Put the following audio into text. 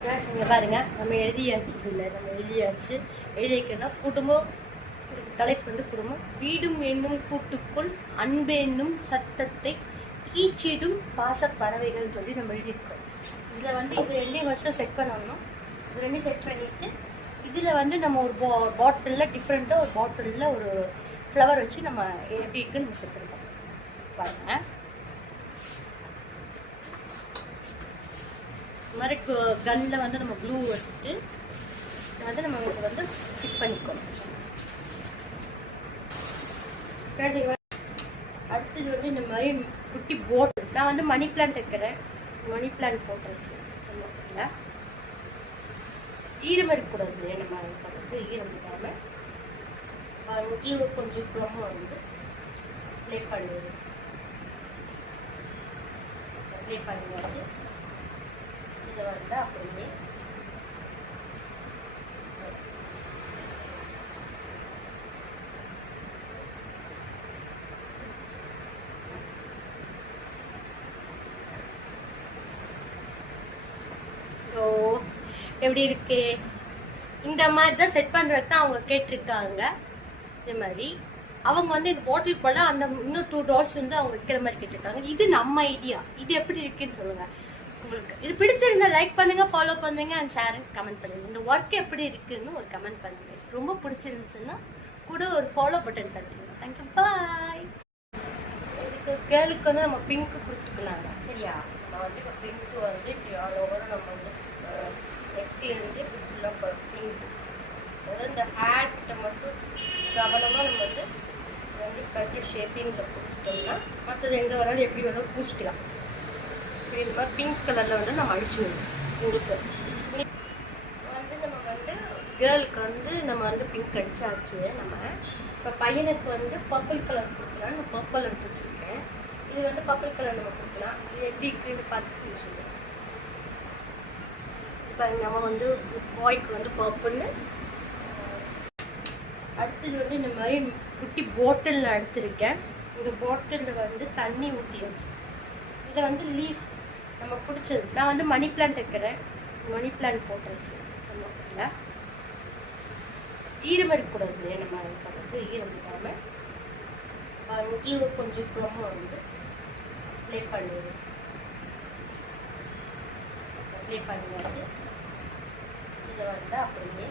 இங்கே பாருங்க, நம்ம எழுதியாச்சு. இல்லை நம்ம எழுதியாச்சு. எழுதி வைக்கணும். குடும்பம் தலைப்பு வந்து குடும்பம். வீடும் என்னும் கூட்டுக்குள் அன்பு என்னும் சத்தத்தை கீச்சிடும் பாச பறவைகள் சொல்லி நம்ம எழுதியிருக்கோம். இதில் வந்து இது 2 வருஷம் செட் பண்ணணும். இது 2 செட் பண்ணிட்டு இதில் வந்து நம்ம ஒரு பாட்டிலில் டிஃப்ரெண்ட்டாக ஒரு பாட்டிலில் ஒரு ஃப்ளவர் வச்சு நம்ம எப்படி இருக்குன்னு நம்ம செட் பண்ணிருக்கோம். பாருங்க, இந்த மாதிரி கன்னில் வந்து நம்ம க்ளூ வச்சுட்டு வந்து நம்ம இதை வந்து ஃபிட் பண்ணிக்கணும். அடுத்தது வந்து இந்த மாதிரி குட்டி போட். நான் வந்து மணி பிளான்ட் வைக்கிறேன். மணி பிளான்ட் போட்டுருச்சு. நம்ம ஈரம் இருக்கக்கூடாது இல்லையா, நம்ம வந்து ஈரம் இல்லாமல் அங்கேயும் கொஞ்சம் குளமும் வந்து ப்ளே பண்ணுவது. ப்ளே பண்ணுவாச்சு. இதை வந்து அப்படியே எப்படி இருக்கு. இந்த மாதிரி தான் செட் பண்றதுக்கு அவங்க கேட்டிருக்காங்க. இதே மாதிரி அவங்க வந்து இந்த பாட்டில் போல அந்த இன்னும் 2 டால்ஸ் வந்து அவங்க வைக்கிற மாதிரி கேட்டிருக்காங்க. இது நம்ம ஐடியா. இது எப்படி இருக்குன்னு சொல்லுங்க. உங்களுக்கு இது பிடிச்சிருந்தா லைக் பண்ணுங்க, ஃபாலோ பண்ணுங்க அண்ட் ஷேர் கமெண்ட் பண்ணுங்க. இந்த ஒர்க் எப்படி இருக்குன்னு ஒரு கமெண்ட் பண்ணுங்க. ரொம்ப பிடிச்சிருந்துச்சுன்னா கூட ஒரு ஃபாலோ பட்டன் தட்டுங்க. தேங்க்யூ, பாய். இதுக்கு கேர்ளுக்கு வந்து நம்ம பிங்க் கொடுத்துக்கலாங்க. சரியா, நம்ம வந்து இப்போ பிங்க் வந்து இப்படி ஆல் ஓவர் நம்ம வந்து வெட்டி வந்து ஃபுல்லாக பிங்க். அதாவது இந்த ஹேர் கிட்ட மட்டும் கவனமாக நம்ம வந்து கட்டி ஷேப்பிங்கில் கொடுத்துட்டோம்னா மற்றது எங்கே வேணாலும் எப்படி வேணாலும் பூசிக்கலாம். இப்படி இந்த மாதிரி பிங்க் கலரில் வந்து நம்ம அழிச்சுடணும். உங்களுக்கு வந்து நம்ம வந்து கேர்ளுக்கு வந்து நம்ம வந்து பிங்க் அடிச்சாச்சு. நம்ம இப்போ பையனுக்கு வந்து பர்பிள் கலர் கொடுக்கலாம். நான் பர்பிள் எடுத்து வச்சுருக்கேன். இது வந்து பர்பிள் கலர் நம்ம கொடுக்கலாம். இது எப்படி இருக்குன்னு பார்த்துட்டு சொல்லுங்கள். இப்போ நம்ம வந்து பாய்க்கு வந்து பர்பிள். அடுத்தது வந்து இந்த மாதிரி குட்டி பாட்டிலில் எடுத்துருக்கேன். இந்த பாட்டிலில் வந்து தண்ணி ஊற்றி வச்சு இதை வந்து லீஃப் நம்ம பிடிச்சது. நான் வந்து மணி பிளான்ட் வைக்கிறேன். மணி பிளான்ட் போட்டுருச்சு. நம்ம ஈரம் இருக்கக்கூடாது இல்லையா, நம்ம வந்து ஈரம் இல்லாமல் அங்கேயும் கொஞ்சம் குளமும் வந்து ப்ளே பண்ணுவது. ப்ளே பண்ணியாச்சு. இதை வந்து அப்படியே